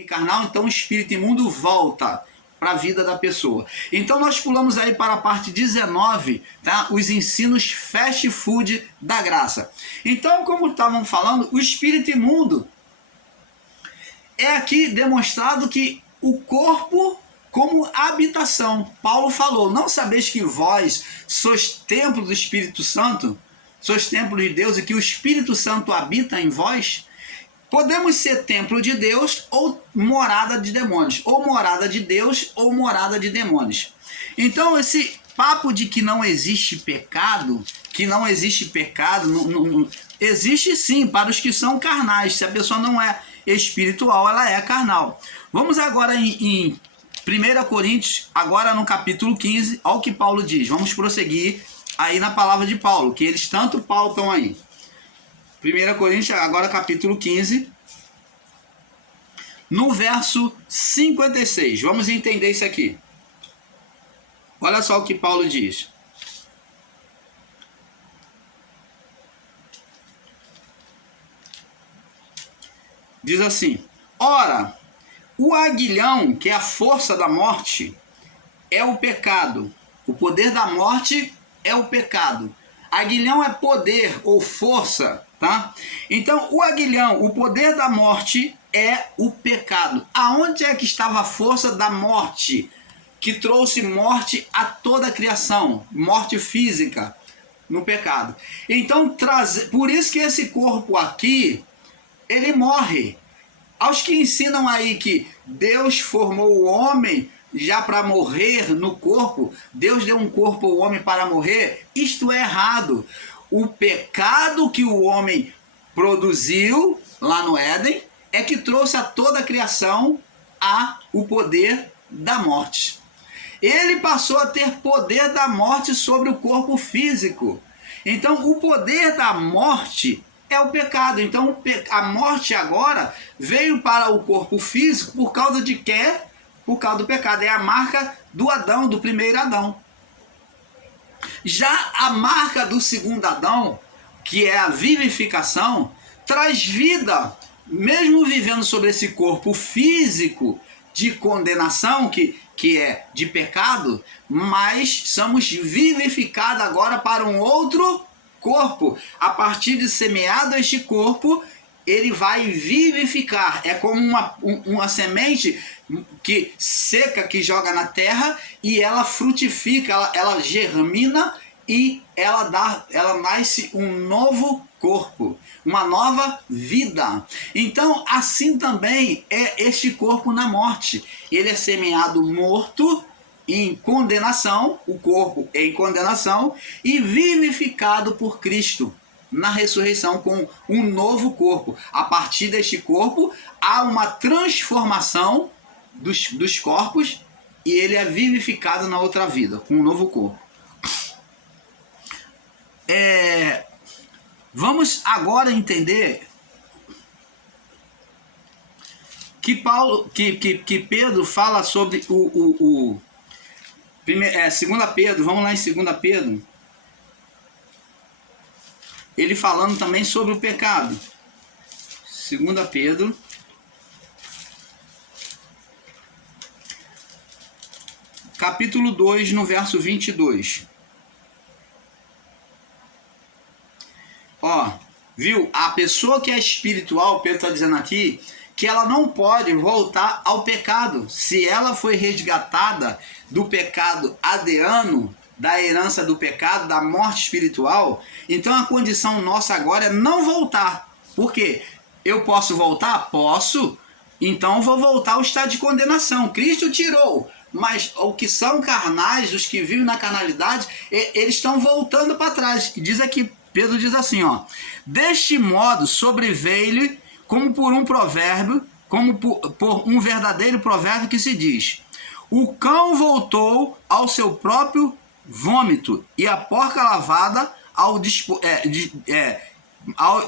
carnal, então o espírito imundo volta para a vida da pessoa. Então nós pulamos aí para a parte 19, tá? Os ensinos fast food da graça. Então, como estavam falando, o espírito imundo é aqui demonstrado que o corpo como habitação. Paulo falou: não sabeis que vós sois templo do Espírito Santo? Sois templo de Deus e que o Espírito Santo habita em vós? Podemos ser templo de Deus ou morada de demônios, ou morada de Deus ou morada de demônios. Então esse papo de que não existe pecado, existe sim para os que são carnais. Se a pessoa não é espiritual, ela é carnal. Vamos agora em 1 Coríntios, agora no capítulo 15, ao que Paulo diz. Vamos prosseguir aí na palavra de Paulo, que eles tanto pautam aí. 1 Coríntios, agora capítulo 15, no verso 56. Vamos entender isso aqui. Olha só o que Paulo diz. Diz assim: ora, o aguilhão, que é a força da morte, é o pecado. O poder da morte é o pecado. Aguilhão é poder ou força, tá? Então, o aguilhão, o poder da morte é o pecado. Aonde é que estava a força da morte, que trouxe morte a toda a criação? Morte física, no pecado. Então, por isso que esse corpo aqui, ele morre. Aos que ensinam aí que Deus formou o homem já para morrer no corpo, Deus deu um corpo ao homem para morrer, isto é errado. O pecado que o homem produziu lá no Éden é que trouxe a toda a criação o poder da morte. Ele passou a ter poder da morte sobre o corpo físico. Então o poder da morte é o pecado. Então a morte agora veio para o corpo físico por causa de quê? Por causa do pecado. É a marca do Adão, do primeiro Adão. Já a marca do segundo Adão, que é a vivificação, traz vida, mesmo vivendo sobre esse corpo físico de condenação, que é de pecado, mas somos vivificados agora para um outro corpo. A partir de semeado este corpo, ele vai vivificar. É como uma semente que seca, que joga na terra, e ela frutifica, ela germina e ela nasce um novo corpo, uma nova vida. Então, assim também é este corpo na morte. Ele é semeado morto, em condenação, o corpo em condenação, e vivificado por Cristo na ressurreição com um novo corpo. A partir deste corpo há uma transformação dos corpos e ele é vivificado na outra vida, com um novo corpo. Vamos agora entender que Pedro fala sobre 2 Pedro, vamos lá em 2 Pedro. Ele falando também sobre o pecado. 2 Pedro, capítulo 2, no verso 22. Ó, viu? A pessoa que é espiritual, Pedro está dizendo aqui, que ela não pode voltar ao pecado. Se ela foi resgatada do pecado adriano, da herança do pecado, da morte espiritual, então a condição nossa agora é não voltar. Por quê? Eu posso voltar? Posso. Então vou voltar ao estado de condenação. Cristo tirou, mas os que são carnais, os que vivem na carnalidade, eles estão voltando para trás. Diz aqui, Pedro diz assim, ó: deste modo sobreveio-lhe como por um provérbio, como por um verdadeiro provérbio que se diz: o cão voltou ao seu próprio vômito, e a porca lavada ao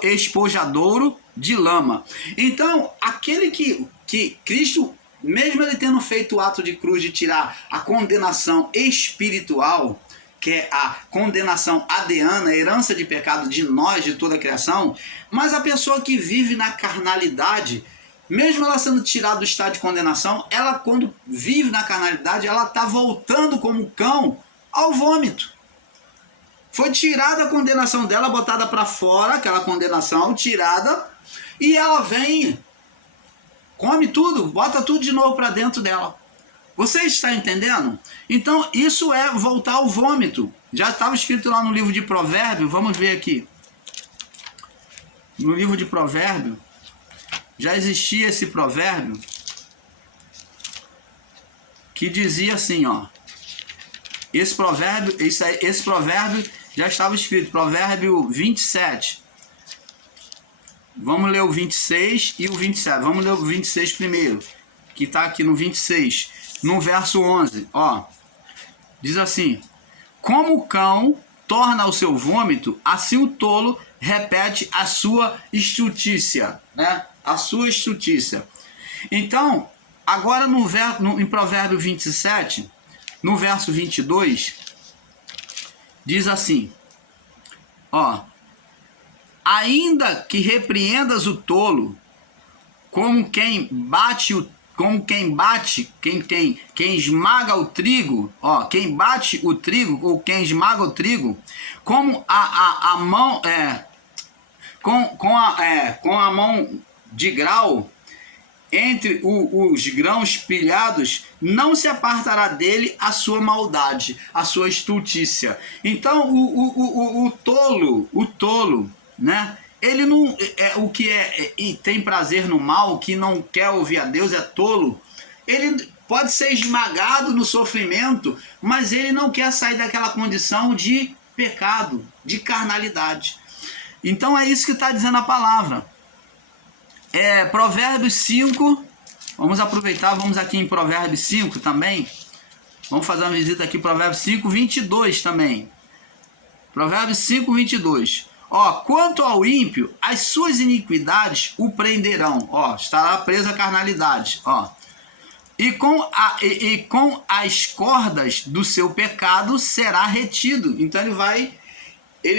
espojadouro de lama. Então, aquele que Cristo, mesmo ele tendo feito o ato de cruz de tirar a condenação espiritual, que é a condenação adriana, a herança de pecado de nós, de toda a criação, mas a pessoa que vive na carnalidade, mesmo ela sendo tirada do estado de condenação, ela, quando vive na carnalidade, ela está voltando como cão ao vômito. Foi tirada a condenação dela, botada para fora, aquela condenação tirada, e ela vem, come tudo, bota tudo de novo para dentro dela. Você está entendendo? Então isso é voltar ao vômito. Já estava escrito lá no livro de Provérbios, vamos ver aqui. No livro de Provérbios, já existia esse provérbio que dizia assim, ó. Esse provérbio já estava escrito, provérbio 27. Vamos ler o 26 e o 27. Vamos ler o 26 primeiro, que está aqui no 26, no verso 11. Ó, diz assim: como o cão torna o seu vômito, assim o tolo repete a sua estutícia, né? A sua estutícia. Então, agora em Provérbio 27, no verso 22, diz assim, ó: ainda que repreendas o tolo, quem esmaga o trigo, ó, quem bate o trigo ou quem esmaga o trigo, como a mão com a mão de grau entre os grãos pilhados, não se apartará dele a sua maldade, a sua estultícia. Então o tolo, né? Ele não o que e tem prazer no mal, que não quer ouvir a Deus, é tolo. Ele pode ser esmagado no sofrimento, mas ele não quer sair daquela condição de pecado, de carnalidade. Então é isso que está dizendo a palavra. Provérbios 5, vamos aproveitar, vamos aqui em Provérbios 5 também. Vamos fazer uma visita aqui, Provérbios 5, 22 também. Provérbios 5, 22. Ó, quanto ao ímpio, as suas iniquidades o prenderão. Ó, estará preso à carnalidade. Ó. E com as cordas do seu pecado será retido. Então ele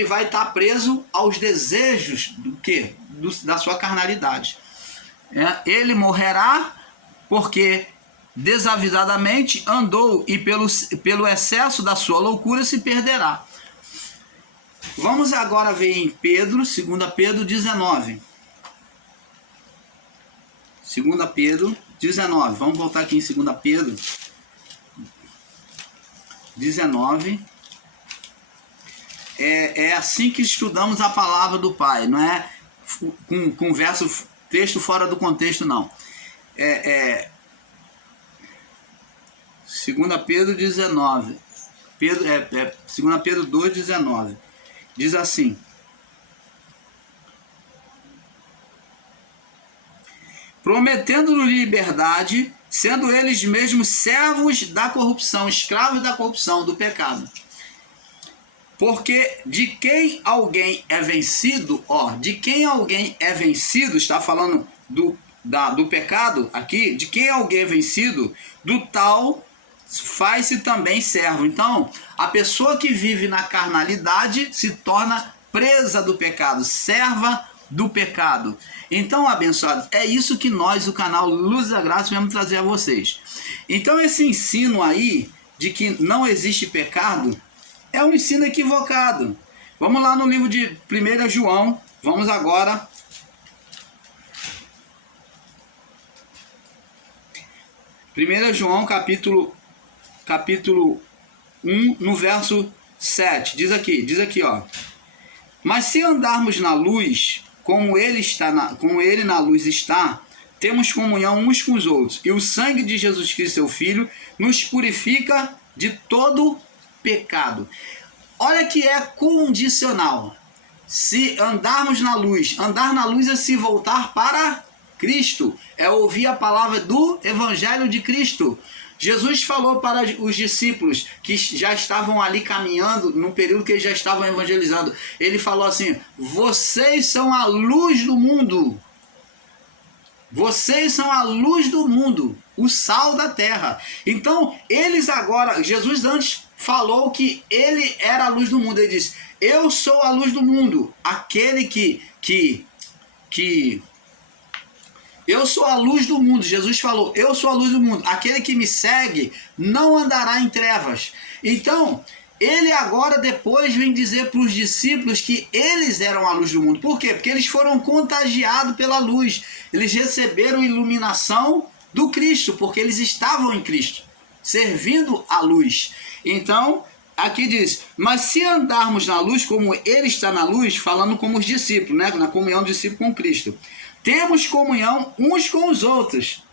vai estar preso aos desejos do quê? Da sua carnalidade. Ele morrerá porque desavisadamente andou e pelo excesso da sua loucura se perderá. Vamos agora ver em Pedro, 2 Pedro 19. 2 Pedro 19. Vamos voltar aqui em 2 Pedro 19. É assim que estudamos a palavra do Pai, não é com texto fora do contexto, não. 2 Pedro 19. 2 Pedro 2, 19. Diz assim: prometendo-lhe liberdade, sendo eles mesmos servos da corrupção, escravos da corrupção, do pecado. Porque de quem alguém é vencido, está falando do pecado aqui, de quem alguém é vencido, do tal faz-se também servo. Então, a pessoa que vive na carnalidade se torna presa do pecado, serva do pecado. Então, abençoados, é isso que nós, o canal Luz da Graça, vamos trazer a vocês. Então, esse ensino aí, de que não existe pecado, é um ensino equivocado. Vamos lá no livro de 1 João, vamos agora. 1 João, capítulo 1, no verso 7. Diz aqui, ó. Mas se andarmos na luz, como ele na luz está, temos comunhão uns com os outros. E o sangue de Jesus Cristo, seu Filho, nos purifica de todo pecado. Olha que é condicional. Se andarmos na luz, andar na luz é se voltar para Cristo, é ouvir a palavra do Evangelho de Cristo. Jesus falou para os discípulos que já estavam ali caminhando, no período que eles já estavam evangelizando. Ele falou assim: vocês são a luz do mundo. Vocês são a luz do mundo, o sal da terra. Então, eles agora, Jesus antes falou que ele era a luz do mundo. Ele disse: eu sou a luz do mundo. Aquele que Eu sou a luz do mundo. Jesus falou, eu sou a luz do mundo. Aquele que me segue não andará em trevas. Então, ele agora depois vem dizer para os discípulos que eles eram a luz do mundo. Por quê? Porque eles foram contagiados pela luz. Eles receberam iluminação do Cristo, porque eles estavam em Cristo, servindo a luz. Então, aqui diz, mas se andarmos na luz como ele está na luz, falando como os discípulos, né? Na comunhão do discípulo com Cristo, temos comunhão uns com os outros.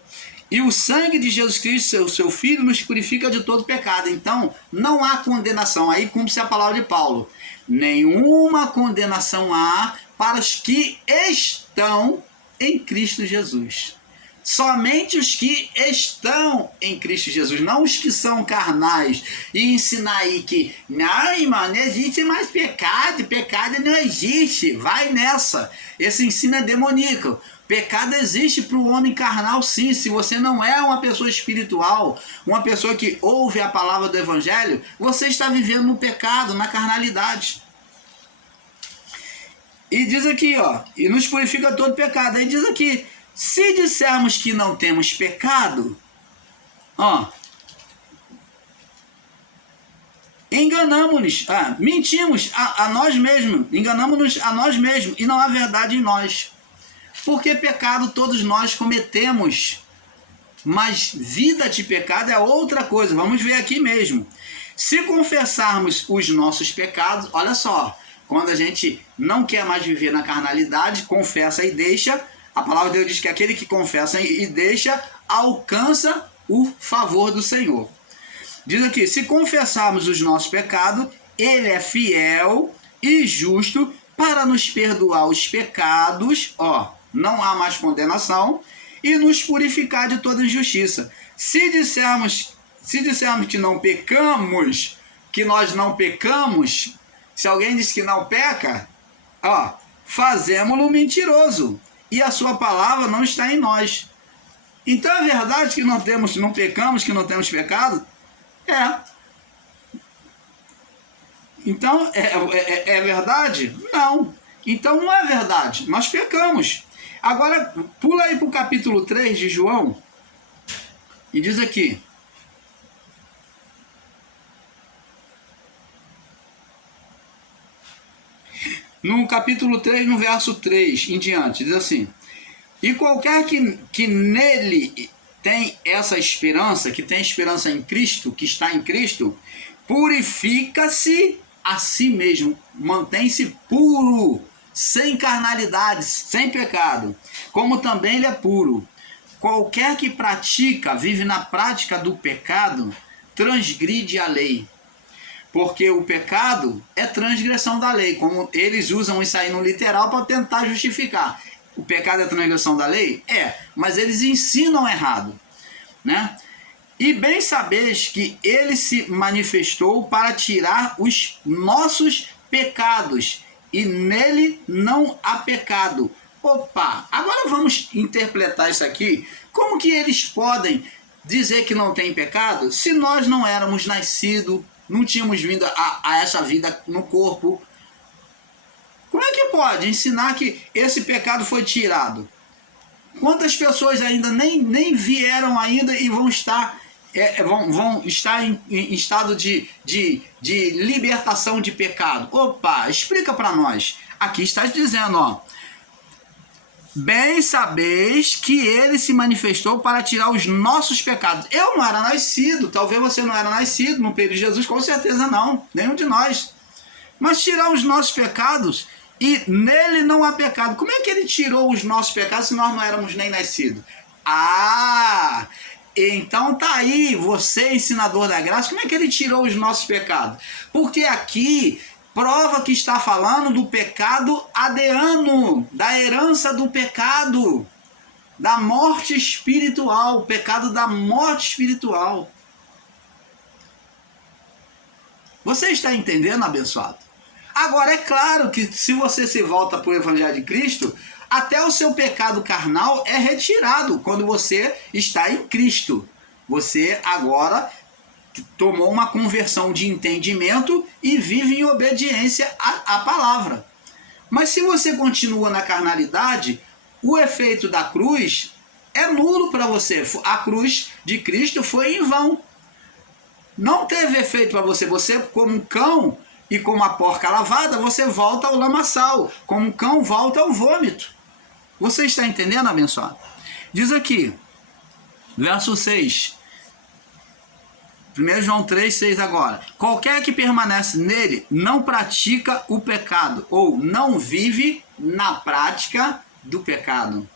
E o sangue de Jesus Cristo, seu Filho, nos purifica de todo pecado. Então, não há condenação. Aí cumpre-se a palavra de Paulo. Nenhuma condenação há para os que estão em Cristo Jesus. Somente os que estão em Cristo Jesus, não os que são carnais. E ensinar aí que, não, irmão, não existe mais pecado, pecado não existe. Vai nessa. Esse ensino é demoníaco. Pecado existe para o homem carnal, sim. Se você não é uma pessoa espiritual, uma pessoa que ouve a palavra do Evangelho, você está vivendo no pecado, na carnalidade. E diz aqui, ó, e nos purifica todo pecado. Aí diz aqui, se dissermos que não temos pecado, ó, enganamos-nos, mentimos a nós mesmos, enganamos-nos a nós mesmos e não há verdade em nós. Porque pecado todos nós cometemos, mas vida de pecado é outra coisa. Vamos ver aqui mesmo. Se confessarmos os nossos pecados, olha só, quando a gente não quer mais viver na carnalidade, confessa e deixa, a palavra de Deus diz que aquele que confessa e deixa, alcança o favor do Senhor. Diz aqui, se confessarmos os nossos pecados, ele é fiel e justo para nos perdoar os pecados, ó, não há mais condenação, e nos purificar de toda injustiça. Se dissermos que não pecamos, que nós não pecamos, se alguém diz que não peca, ó, fazemos-lo mentiroso, e a sua palavra não está em nós. Então é verdade que não pecamos, que não temos pecado? É. Então, é verdade? Não. Então não é verdade. Nós pecamos. Agora, pula aí para o capítulo 3 de João. E diz aqui. No capítulo 3, no verso 3 em diante, diz assim. E qualquer que nele tem essa esperança, que tem esperança em Cristo, que está em Cristo, purifica-se a si mesmo, mantém-se puro, sem carnalidade, sem pecado, como também ele é puro. Qualquer que pratica, vive na prática do pecado, transgride a lei. Porque o pecado é transgressão da lei, como eles usam isso aí no literal para tentar justificar. O pecado é transgressão da lei? É, mas eles ensinam errado, né? E bem sabeis que ele se manifestou para tirar os nossos pecados, e nele não há pecado. Opa, agora vamos interpretar isso aqui. Como que eles podem dizer que não tem pecado se nós não éramos nascidos, não tínhamos vindo a essa vida no corpo? Como é que pode ensinar que esse pecado foi tirado? Quantas pessoas ainda nem vieram ainda e vão estar em estado de libertação de pecado? Opa, explica para nós. Aqui está dizendo, ó. Bem sabeis que ele se manifestou para tirar os nossos pecados. Eu não era nascido, talvez você não era nascido no período de Jesus, com certeza não, nenhum de nós. Mas tirar os nossos pecados, e nele não há pecado. Como é que ele tirou os nossos pecados se nós não éramos nem nascidos? Ah, então tá aí, você ensinador da graça, como é que ele tirou os nossos pecados? Porque aqui prova que está falando do pecado adeano, da herança do pecado, da morte espiritual, o pecado da morte espiritual. Você está entendendo, abençoado? Agora, é claro que se você se volta para o Evangelho de Cristo, até o seu pecado carnal é retirado quando você está em Cristo. Você agora tomou uma conversão de entendimento e vive em obediência à palavra. Mas se você continua na carnalidade, o efeito da cruz é nulo para você. A cruz de Cristo foi em vão. Não teve efeito para você. Você, como um cão e como a porca lavada, você volta ao lamaçal. Como um cão volta ao vômito. Você está entendendo, abençoado? Diz aqui, verso 6. 1 João 3, 6 agora. Qualquer que permanece nele não pratica o pecado, ou não vive na prática do pecado.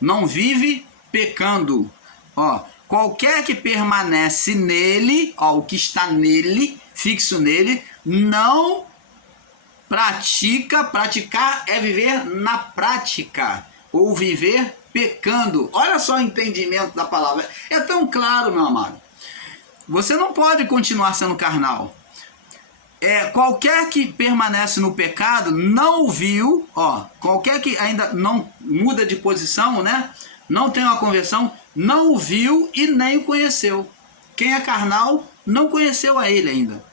Não vive pecando. Ó, qualquer que permanece nele, ó, o que está nele, fixo nele, não pratica. Praticar é viver na prática, ou viver pecando. Olha só o entendimento da palavra. É tão claro, meu amado. Você não pode continuar sendo carnal. Qualquer que permanece no pecado não viu, ó, qualquer que ainda não muda de posição, né? Não tem uma conversão, não o viu e nem o conheceu. Quem é carnal não conheceu a ele ainda.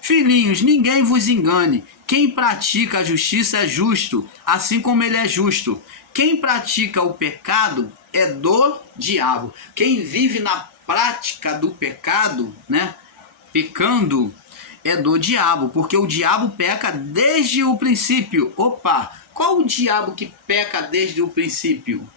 Filhinhos, ninguém vos engane. Quem pratica a justiça é justo, assim como ele é justo. Quem pratica o pecado é do diabo. Quem vive na prática do pecado, né? Pecando, é do diabo, porque o diabo peca desde o princípio. Opa, qual o diabo que peca desde o princípio?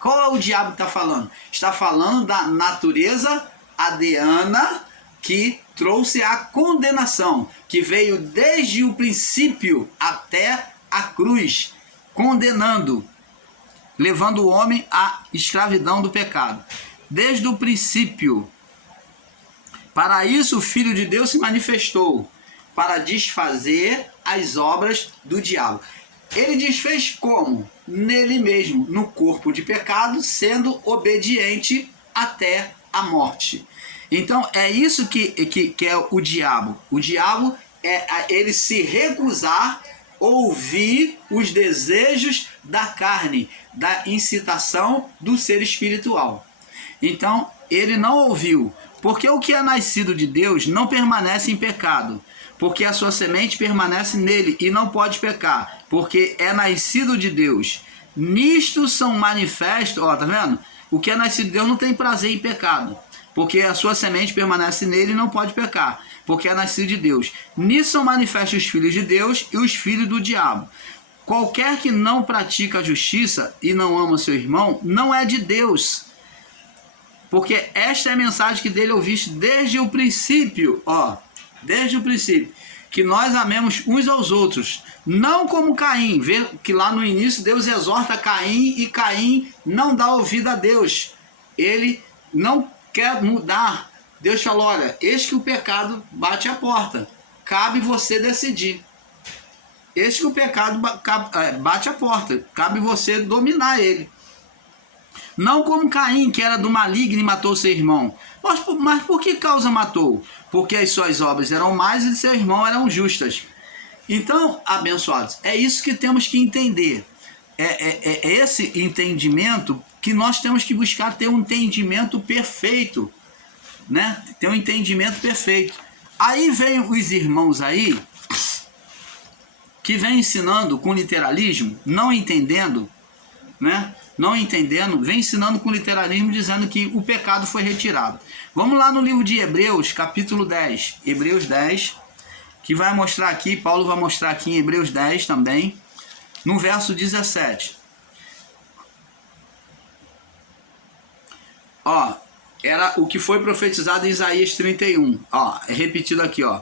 Qual é o diabo que está falando? Está falando da natureza adriana que trouxe a condenação, que veio desde o princípio até a cruz, condenando, levando o homem à escravidão do pecado. Desde o princípio. Para isso o Filho de Deus se manifestou, para desfazer as obras do diabo. Ele desfez como? Nele mesmo, no corpo de pecado, sendo obediente até a morte. Então é isso que é o diabo. O diabo é ele se recusar ouvir os desejos da carne, da incitação do ser espiritual. Então ele não ouviu. Porque o que é nascido de Deus não permanece em pecado, porque a sua semente permanece nele e não pode pecar, porque é nascido de Deus. Nisto são manifestos, ó, tá vendo? O que é nascido de Deus não tem prazer em pecado, porque a sua semente permanece nele e não pode pecar, porque é nascido de Deus. Nisso são manifestos os filhos de Deus e os filhos do diabo. Qualquer que não pratica a justiça e não ama seu irmão, não é de Deus. Porque esta é a mensagem que dele ouviste desde o princípio, ó, desde o princípio, que nós amemos uns aos outros, não como Caim. Vê que lá no início Deus exorta Caim e Caim não dá ouvido a Deus. Ele não quer mudar. Deus falou, olha, eis que o pecado bate a porta, cabe você decidir. Eis que o pecado bate a porta, cabe você dominar ele. Não como Caim, que era do maligno e matou seu irmão. Mas por que causa matou? Porque as suas obras eram más e seu irmão eram justas. Então, abençoados, é isso que temos que entender. É esse entendimento que nós temos que buscar ter um entendimento perfeito. Né? Ter um entendimento perfeito. Aí vem os irmãos aí, que vem ensinando com literalismo, não entendendo, né? Não entendendo, vem ensinando com literalismo, dizendo que o pecado foi retirado. Vamos lá no livro de Hebreus, capítulo 10. Hebreus 10, que vai mostrar aqui, Paulo vai mostrar aqui em Hebreus 10 também, no verso 17. Ó, era o que foi profetizado em Isaías 31. Ó, é repetido aqui, ó.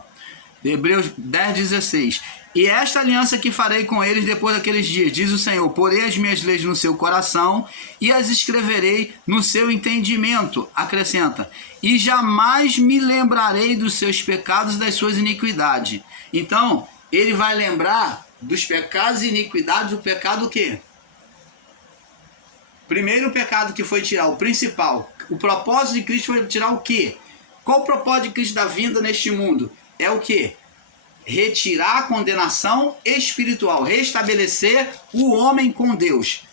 Hebreus 10, 16. E esta aliança que farei com eles depois daqueles dias, diz o Senhor, porei as minhas leis no seu coração e as escreverei no seu entendimento, acrescenta, e jamais me lembrarei dos seus pecados e das suas iniquidades. Então, ele vai lembrar dos pecados e iniquidades, do pecado o quê? Primeiro o pecado que foi tirar, o principal. O propósito de Cristo foi tirar o quê? Qual o propósito de Cristo da vinda neste mundo? É o quê? Retirar a condenação espiritual, restabelecer o homem com Deus.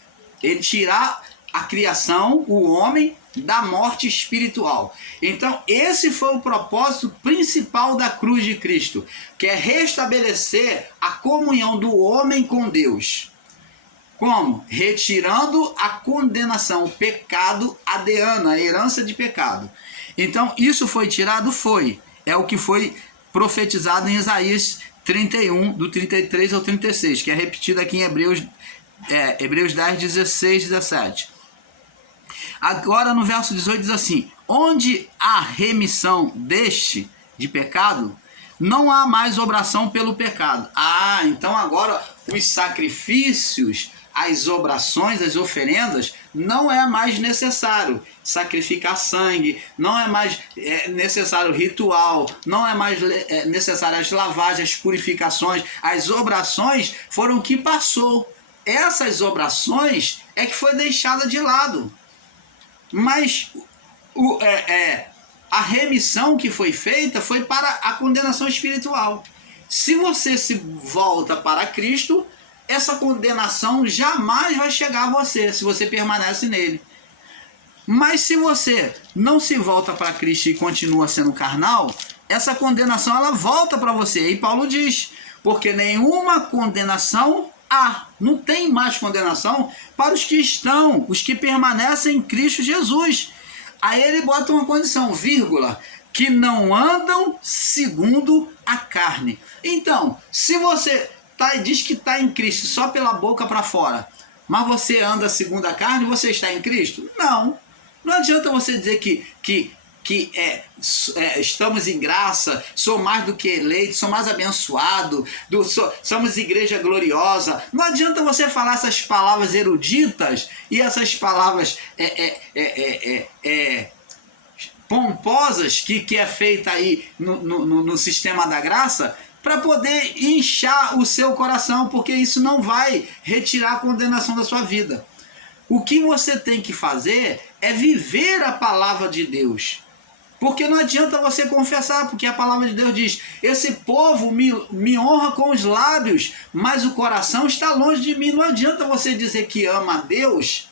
Ele tirar a criação, o homem, da morte espiritual. Então, esse foi o propósito principal da cruz de Cristo, que é restabelecer a comunhão do homem com Deus. Como? Retirando a condenação, o pecado adeano, a herança de pecado. Então, isso foi tirado? Foi. É o que foi profetizado em Isaías 31, do 33 ao 36, que é repetido aqui em Hebreus 10, 16, 17. Agora, no verso 18, diz assim: onde há remissão de pecado, não há mais obração pelo pecado. Então agora os sacrifícios, as obrações, as oferendas, não é mais necessário sacrificar sangue, não é mais necessário ritual, não é mais necessário as lavagens, as purificações. As obrações foram o que passou. Essas obrações é que foi deixada de lado. Mas a remissão que foi feita foi para a condenação espiritual. Se você se volta para Cristo, essa condenação jamais vai chegar a você, se você permanece nele. Mas se você não se volta para Cristo e continua sendo carnal, essa condenação ela volta para você. E Paulo diz, porque nenhuma condenação há, não tem mais condenação para os que estão, os que permanecem em Cristo Jesus. Aí ele bota uma condição, vírgula, que não andam segundo a carne. Então, se você diz que está em Cristo só pela boca para fora, mas você anda segundo a carne, você está em Cristo? Não. Não adianta você dizer que estamos em graça, sou mais do que eleito, sou mais abençoado, somos igreja gloriosa. Não adianta você falar essas palavras eruditas e essas palavras pomposas que é feita aí no sistema da graça, para poder inchar o seu coração, porque isso não vai retirar a condenação da sua vida. O que você tem que fazer é viver a palavra de Deus. Porque não adianta você confessar, porque a palavra de Deus diz: esse povo me honra com os lábios, mas o coração está longe de mim. Não adianta você dizer que ama a Deus,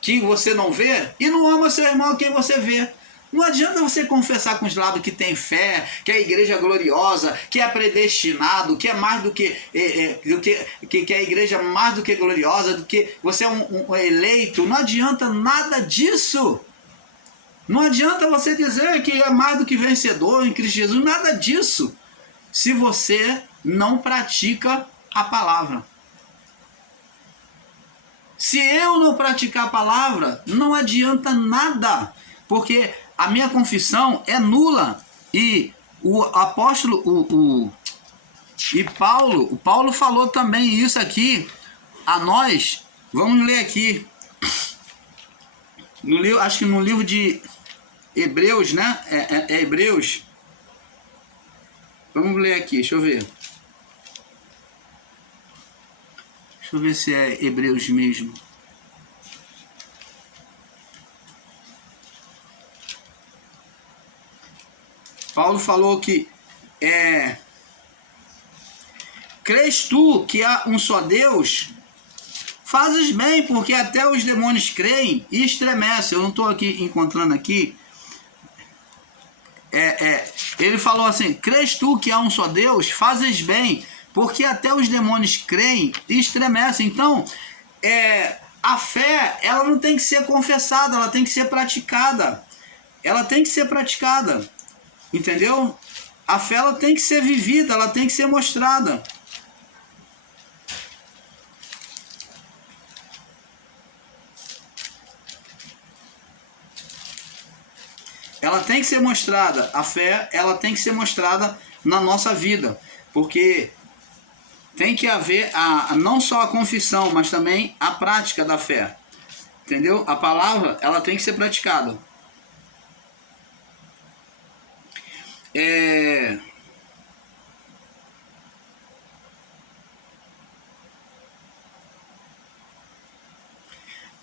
que você não vê, e não ama seu irmão quem você vê. Não adianta você confessar com os lábios que tem fé, que a igreja é gloriosa, que é predestinado, que é mais do que a igreja é mais do que gloriosa, do que você é um eleito. Não adianta nada disso. Não adianta você dizer que é mais do que vencedor em Cristo Jesus. Nada disso, se você não pratica a palavra. Se eu não praticar a palavra, não adianta nada, porque a minha confissão é nula. E o apóstolo, o Paulo falou também isso aqui a nós. Vamos ler aqui. Acho que no livro de Hebreus, né? É Hebreus. Vamos ler aqui, deixa eu ver. Deixa eu ver se é Hebreus mesmo. Paulo falou que crês tu que há um só Deus? Fazes bem, porque até os demônios creem e estremecem. Eu não estou aqui encontrando aqui. Ele falou assim: crês tu que há um só Deus? Fazes bem, porque até os demônios creem e estremecem. Então, a fé, ela não tem que ser confessada, ela tem que ser praticada. Ela tem que ser praticada. Entendeu? A fé, ela tem que ser vivida, ela tem que ser mostrada. Ela tem que ser mostrada, a fé, ela tem que ser mostrada na nossa vida, porque tem que haver não só a confissão, mas também a prática da fé, entendeu? A palavra, ela tem que ser praticada.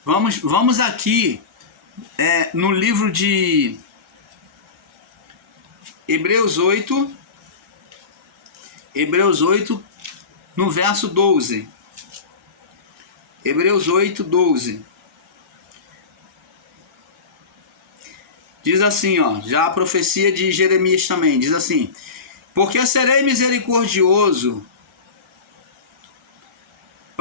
Vamos aqui no livro de Hebreus 8, no verso 12. Hebreus 8, 12. Diz assim, ó, já a profecia de Jeremias também, diz assim: porque serei misericordioso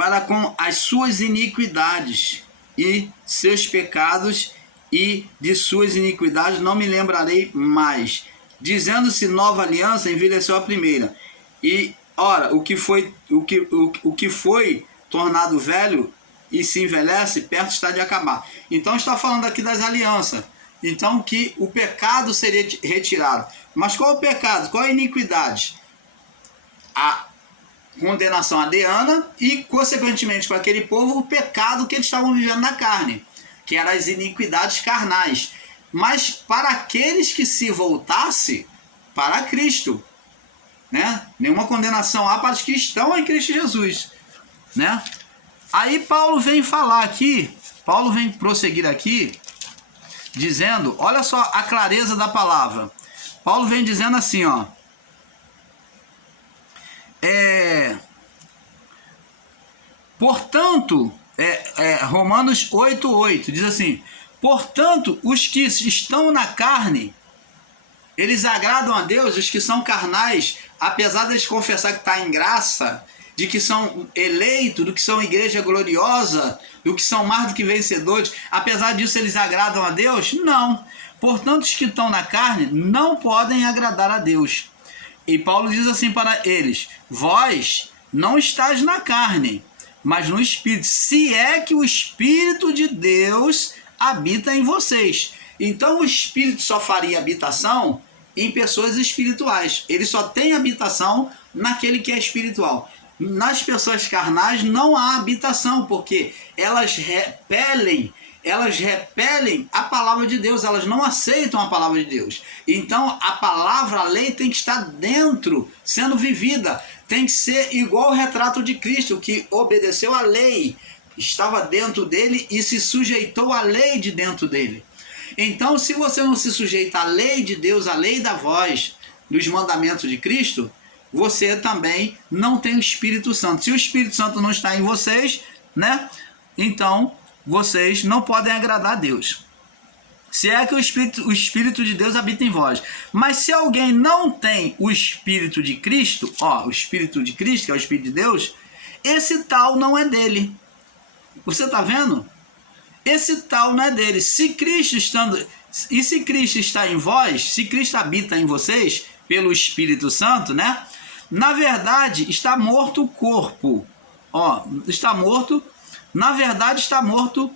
para com as suas iniquidades e seus pecados, e de suas iniquidades não me lembrarei mais. Dizendo-se nova aliança, envelheceu a primeira. E, ora, o que foi tornado velho e se envelhece, perto está de acabar. Então está falando aqui das alianças. Então que o pecado seria retirado. Mas qual é o pecado? Qual é a iniquidade? A condenação adeana e, consequentemente, para aquele povo, o pecado que eles estavam vivendo na carne, que eram as iniquidades carnais. Mas para aqueles que se voltassem para Cristo, né? Nenhuma condenação há para os que estão em Cristo Jesus, né? Aí Paulo vem falar aqui, Paulo vem prosseguir aqui, dizendo, olha só a clareza da palavra. Paulo vem dizendo assim, ó, portanto, Romanos 8:8 diz assim: portanto, os que estão na carne, eles agradam a Deus. Os que são carnais, apesar de eles confessar que está em graça, de que são eleitos, do que são igreja gloriosa, do que são mais do que vencedores, apesar disso eles agradam a Deus? Não. Portanto, os que estão na carne não podem agradar a Deus. E Paulo diz assim para eles: vós não estáis na carne, mas no Espírito, se é que o Espírito de Deus habita em vocês. Então o Espírito só faria habitação em pessoas espirituais. Ele só tem habitação naquele que é espiritual. Nas pessoas carnais não há habitação, porque elas repelem a palavra de Deus, elas não aceitam a palavra de Deus. Então a palavra, a lei tem que estar dentro, sendo vivida. Tem que ser igual o retrato de Cristo, que obedeceu à lei, estava dentro dele e se sujeitou à lei de dentro dele. Então, se você não se sujeita à lei de Deus, à lei da voz, dos mandamentos de Cristo, você também não tem o Espírito Santo. Se o Espírito Santo não está em vocês, né? Então, vocês não podem agradar a Deus. Se é que o Espírito de Deus habita em vós. Mas se alguém não tem o Espírito de Cristo, o Espírito de Cristo, que é o Espírito de Deus, esse tal não é dele. Você está vendo? Esse tal não é dele. Se Cristo está em vós, se Cristo habita em vocês, pelo Espírito Santo, né? Na verdade, está morto o corpo. Está morto. Na verdade, está morto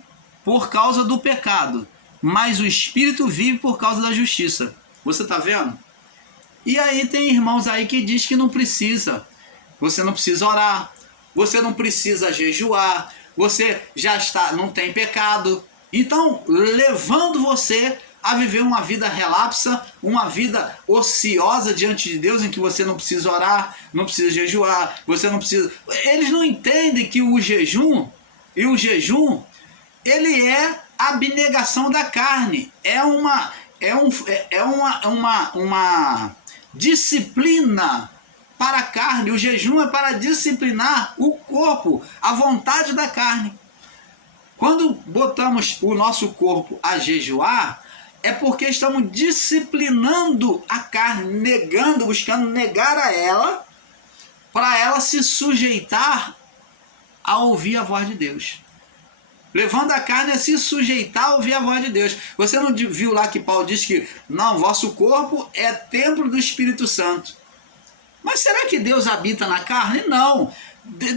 por causa do pecado. Mas o Espírito vive por causa da justiça. Você está vendo? E aí tem irmãos aí que diz que não precisa. Você não precisa orar. Você não precisa jejuar. Você não tem pecado. Então, levando você a viver uma vida relapsa, uma vida ociosa diante de Deus, em que você não precisa orar, não precisa jejuar, você não precisa... Eles não entendem que o jejum, ele é a abnegação da carne, é uma disciplina para a carne. O jejum é para disciplinar o corpo, a vontade da carne. Quando botamos o nosso corpo a jejuar, é porque estamos disciplinando a carne, buscando negar a ela, para ela se sujeitar a ouvir a voz de Deus. Levando a carne a se sujeitar a ouvir a voz de Deus. Você não viu lá que Paulo diz que não, vosso corpo é templo do Espírito Santo. Mas será que Deus habita na carne? Não.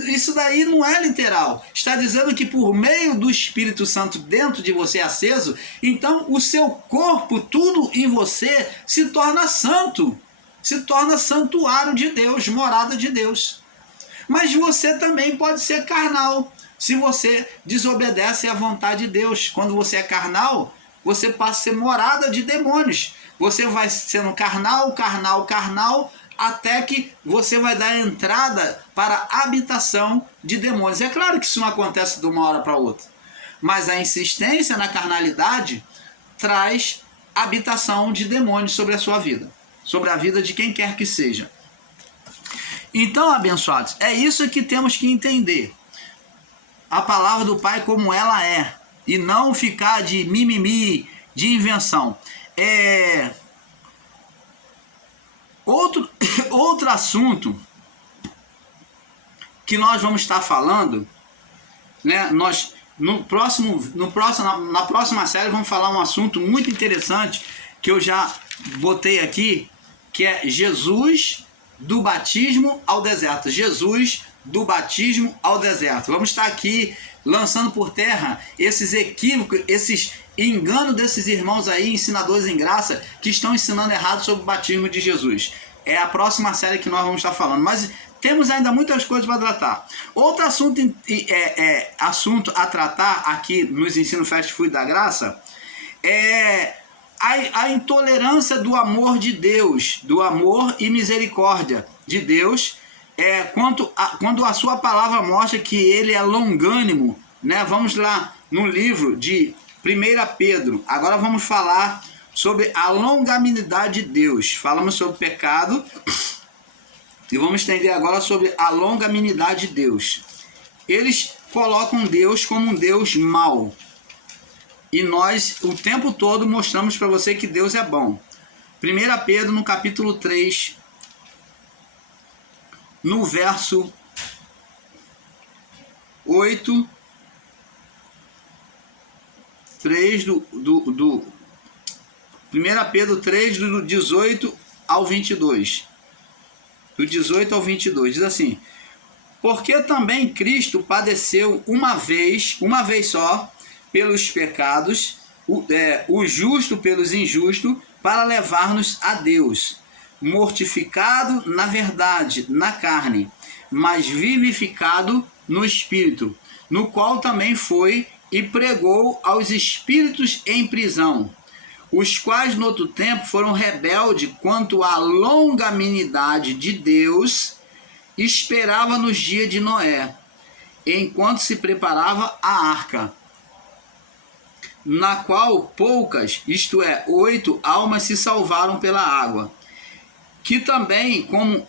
Isso daí não é literal. Está dizendo que por meio do Espírito Santo dentro de você aceso, então o seu corpo, tudo em você, se torna santo. Se torna santuário de Deus, morada de Deus. Mas você também pode ser carnal. Se você desobedece à vontade de Deus, quando você é carnal, você passa a ser morada de demônios. Você vai sendo carnal, até que você vai dar entrada para a habitação de demônios. É claro que isso não acontece de uma hora para outra, mas a insistência na carnalidade traz habitação de demônios sobre a sua vida, sobre a vida de quem quer que seja. Então, abençoados, é isso que temos que entender. A palavra do Pai como ela é, e não ficar de mimimi, de invenção. Outro assunto que nós vamos estar falando né? Nós na próxima série vamos falar um assunto muito interessante que eu já botei aqui, que é Jesus do batismo ao deserto. Jesus do batismo ao deserto. Vamos estar aqui lançando por terra esses equívocos, esses enganos desses irmãos aí, ensinadores em graça, que estão ensinando errado sobre o batismo de Jesus. É a próxima série que nós vamos estar falando, mas temos ainda muitas coisas para tratar. Outro assunto, assunto a tratar aqui nos ensinos Fast Food da Graça é a intolerância do amor de Deus, do amor e misericórdia de Deus, quando a sua palavra mostra que ele é longânimo, né? Vamos lá no livro de 1 Pedro, agora vamos falar sobre a longanimidade de Deus. Falamos sobre pecado e vamos entender agora sobre a longanimidade de Deus. Eles colocam Deus como um Deus mau. E nós, o tempo todo, mostramos para você que Deus é bom. 1 Pedro, no capítulo 3, no verso 8, 3 1 Pedro 3, do 18 ao 22. Do 18 ao 22, diz assim: porque também Cristo padeceu uma vez só, pelos pecados, o justo pelos injustos, para levar-nos a Deus, mortificado na verdade, na carne, mas vivificado no Espírito, no qual também foi e pregou aos espíritos em prisão, os quais no outro tempo foram rebeldes quanto à longanimidade de Deus, esperava nos dias de Noé, enquanto se preparava a arca, na qual poucas, isto é, 8 almas se salvaram pela água, que também, como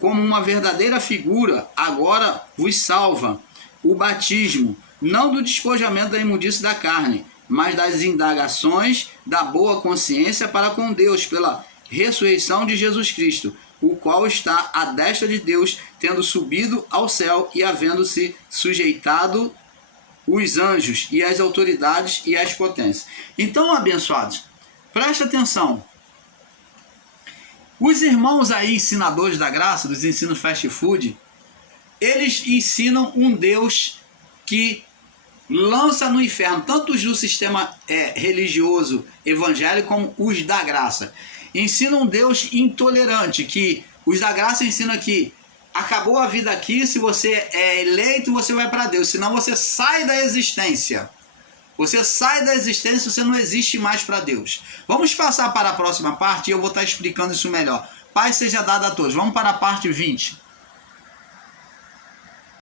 uma verdadeira figura, agora vos salva o batismo, não do despojamento da imundície da carne, mas das indagações da boa consciência para com Deus, pela ressurreição de Jesus Cristo, o qual está à destra de Deus, tendo subido ao céu e havendo-se sujeitado os anjos e as autoridades e as potências. Então, abençoados, preste atenção. Os irmãos aí, ensinadores da graça, dos ensinos fast food, eles ensinam um Deus que lança no inferno tanto os do sistema religioso evangélico como os da graça. Ensina um Deus intolerante, que os da graça ensinam que acabou a vida aqui, se você é eleito, você vai para Deus, senão você sai da existência. Você sai da existência, você não existe mais para Deus. Vamos passar para a próxima parte e eu vou estar explicando isso melhor. Paz seja dado a todos. Vamos para a parte 20.